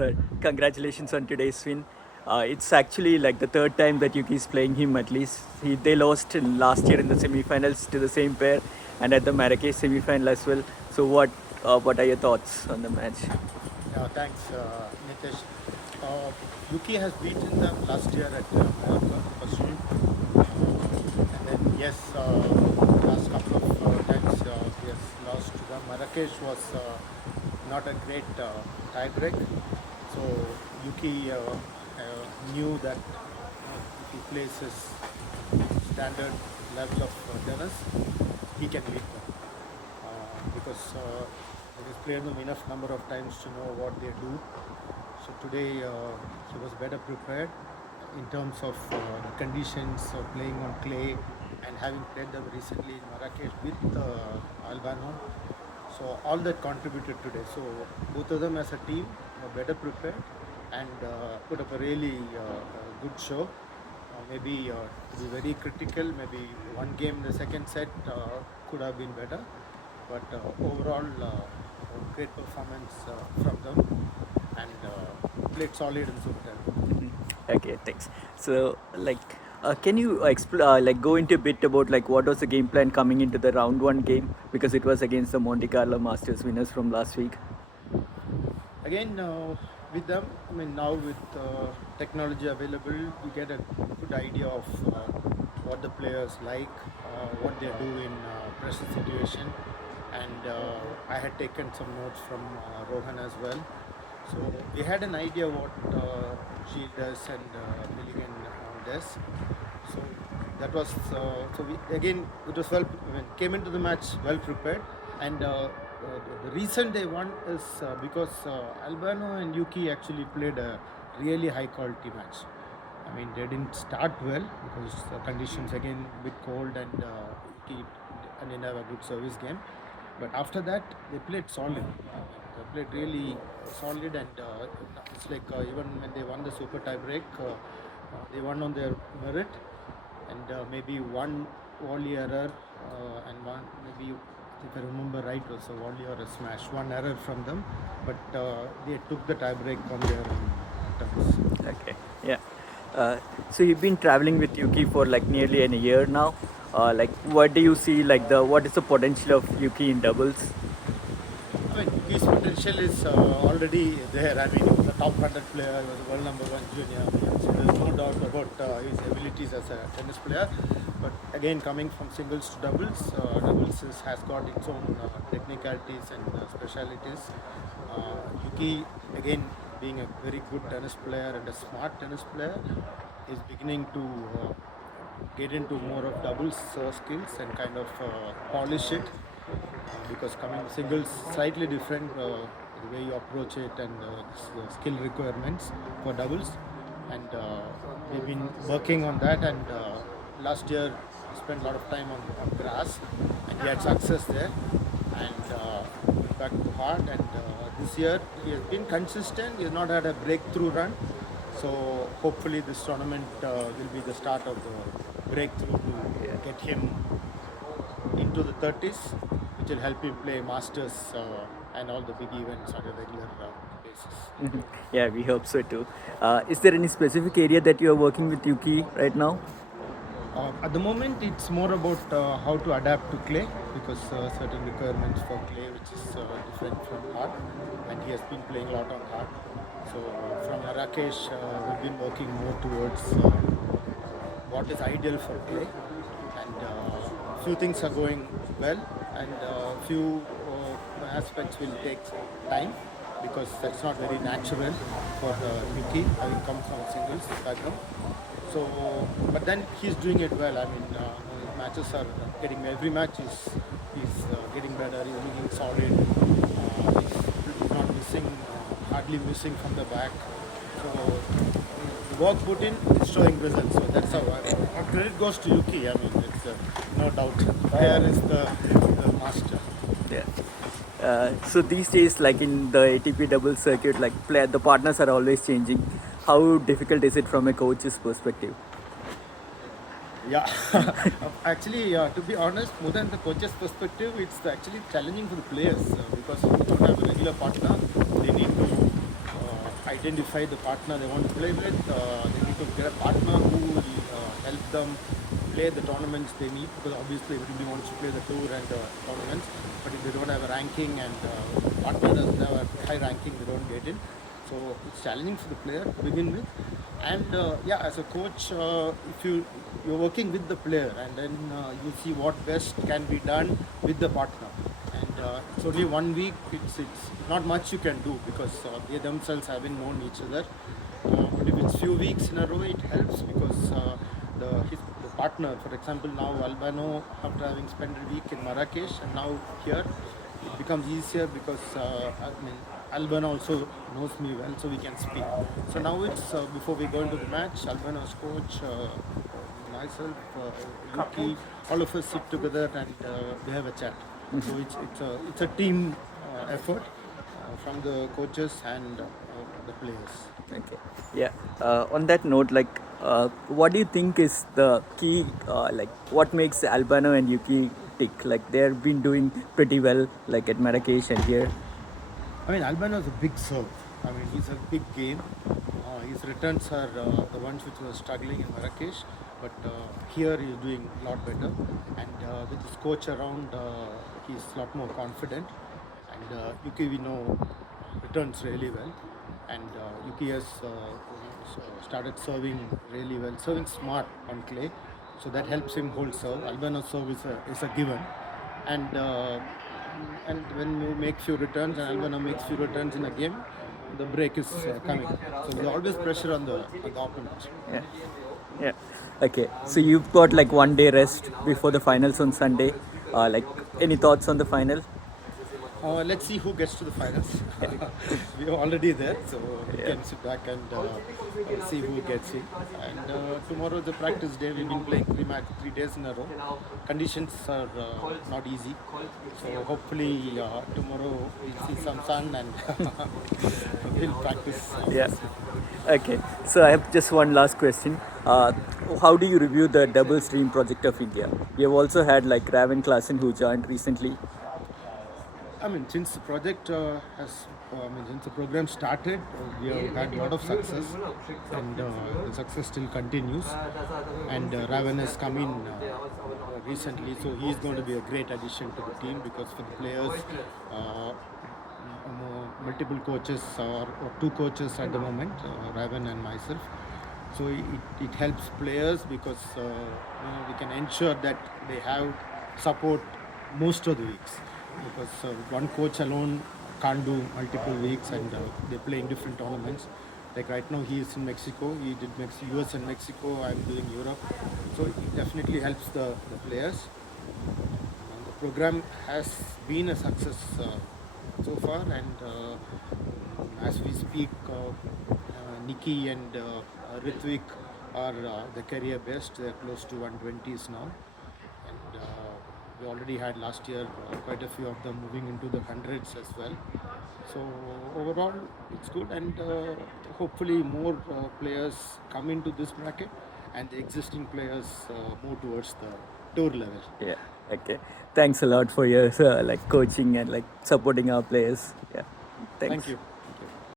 sir. Congratulations on today's win. It's actually like the third time that Yuki is playing him at least. They lost last year in the semi-finals to the same pair and at the Marrakech semi-final as well. So what are your thoughts on the match? Yeah, thanks, Nitesh. Yuki has beaten them last year at Morocco, first time. And then, yes, last couple of times he has lost to them. Marrakesh was not a great tie-break. So Yuki knew that if he plays his standard level of tennis, he can beat them. Because he has played them enough number of times to know what they do. So today he was better prepared in terms of the conditions of playing on clay and having played them recently in Marrakech with Albano. So all that contributed today. So both of them as a team were better prepared and put up a really good show. Maybe to be very critical, maybe one game in the second set could have been better. But overall, great performance from them and played solid in Super 10. Okay, thanks. So can you go into a bit about like what was the game plan coming into the round one game, because it was against the Monte Carlo Masters winners from last week? Again, with them, I mean, now with technology available, we get a good idea of what the players like, what they do in pressure situation. And I had taken some notes from Rohan as well. So we had an idea what she does and Milligan does. So that was so we again it was came into the match well prepared, and the reason they won is because Albano and Yuki actually played a really high quality match. I mean, they didn't start well because the conditions again a bit cold and Yuki didn't have a good service game. But after that, they played solid. They played really solid, and it's like even when they won the super tie break, they won on their merit, and maybe one volley error and one maybe, if I remember right, was a volley or a smash. One error from them, but they took the tie break on their terms. Okay, yeah. So you've been traveling with Yuki for like nearly a year now. What do you see what is the potential of Yuki in doubles? I mean, his potential is already there. I mean, he was a top 100 player, he was a world number one junior. So there's no doubt about his abilities as a tennis player. But again, coming from singles to doubles, has got its own technicalities and specialities. Yuki, again, being a very good tennis player and a smart tennis player, is beginning to get into more of doubles skills and kind of polish it, because coming singles slightly different, the way you approach it and the skill requirements for doubles, and we've been working on that, and last year we spent a lot of time on grass and he had success there, and went back to hard, and this year he has been consistent. He has not had a breakthrough run, so hopefully this tournament will be the start of the breakthrough to get him into the 30s, which will help him play Masters and all the big events on a regular basis. Yeah, we hope so too. Is there any specific area that you are working with Yuki right now? At the moment, it's more about how to adapt to clay, because certain requirements for clay, which is different from hard, and he has been playing a lot on hard. So from Marrakesh, we've been working more towards what is ideal for play, and few things are going well, and few aspects will take time, because that's not very natural for Yuki, having come from singles background. So, but then he's doing it well. I mean, his matches are getting, every match he's getting better. He's looking solid. He's not missing, hardly missing from the back. So the work put in is showing results. So that's how credit goes to Yuki. I mean, it's no doubt. Player is the master. Yeah. So these days, like in the ATP double circuit, the partners are always changing. How difficult is it from a coach's perspective? Yeah, actually, to be honest, more than the coach's perspective, it's actually challenging for the players, because if you don't have a regular partner, they need to identify the partner they want to play with. They need to get a partner who will help them play the tournaments they need, because obviously everybody wants to play the tour and tournaments, but if they don't have a ranking and partner doesn't have a high ranking, they don't get in. So it's challenging for the player to begin with. And as a coach, if you're working with the player, and then you see what best can be done with the partner. And it's only 1 week. It's not much you can do, because they themselves haven't known each other. But if it's few weeks in a row, it helps, because the partner, for example, now Albano, after having spent a week in Marrakesh and now here, it becomes easier, because Albano also knows me well, so we can speak. So now it's before we go into the match, Albano's coach, myself, Yuki, all of us sit together and we have a chat. So it's a team effort from the coaches and the players. Okay. Yeah. On that note, what do you think is the key? What makes Albano and Yuki tick? They've been doing pretty well, at Marrakesh and here. Albano is a big serve. He's a big game. His returns are the ones which were struggling in Marrakesh, but here he's doing a lot better. And with his coach around, he's a lot more confident. And Yuki, we know, returns really well. And Yuki has started serving really well, serving smart on clay. So that helps him hold serve. Albano's serve is a given. And when you make few returns and Albano makes few returns in a game, the break is coming. So there's always pressure on the opponent. Yeah. Yeah. Okay. So you've got 1 day rest before the finals on Sunday. Any thoughts on the final? Let's see who gets to the finals. We are already there, so we can sit back and see who gets it. And tomorrow is the practice day. We've been playing 3 days in a row. Conditions are not easy, so hopefully tomorrow we'll see some sun and we'll practice. Yeah. Okay. So I have just one last question. How do you review the double stream project of India? We have also had Raven Klassen, who joined recently. Since the project since the program started, we have had a lot of success, and the success still continues. And Raven has come in recently, so he's going to be a great addition to the team, because for the players, multiple coaches or 2 coaches at the moment, Raven and myself. So it helps players, because we can ensure that they have support most of the weeks. Because one coach alone can't do multiple weeks, and they play in different tournaments. Like right now he is in Mexico, he did US and Mexico, I'm doing Europe. So it definitely helps the players. And the program has been a success so far, and as we speak, Nikki and Ritvik are the career best. They're close to 120s now. And we already had last year quite a few of them moving into the hundreds as well. So overall, it's good, and hopefully more players come into this bracket, and the existing players move towards the tour level. Yeah. Okay. Thanks a lot for your coaching and supporting our players. Yeah. Thanks. Thank you.